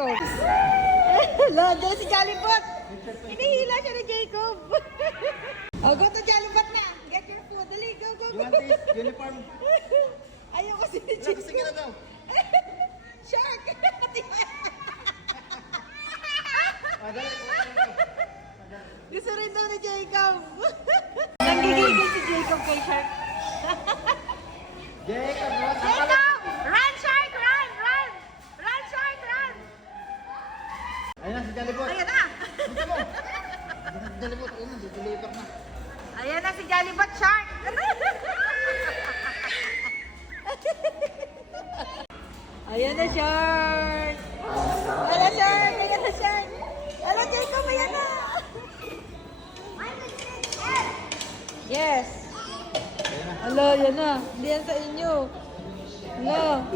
Jacob. Hala, dyan si Jollibot. Hinihila siya ni Jacob. Oh, go to Jollibot na. Get your food. Dali, go, go, go. You want this uniform? Ayaw kasi ni Wala, Jacob. sige na daw. Shark! Madali. Gusto rin daw ni Jacob. Nanggigigil si Jacob kay Shark. Jacob, what? Jacob! Run, Shark! Run! Run! Run, Shark! Run! Ayun na si Jollibot. Ayan na! Dito mo. Jollibot, ayun na, deliver na. Ayan na si Jollibot, Shark! Ayan na, Shark! Ayan na, Shark! Ayan na, Shark! Ayan, Jacob! Ayan na! Yes! Alo, yan na. Hindi yan sa inyo. Alo.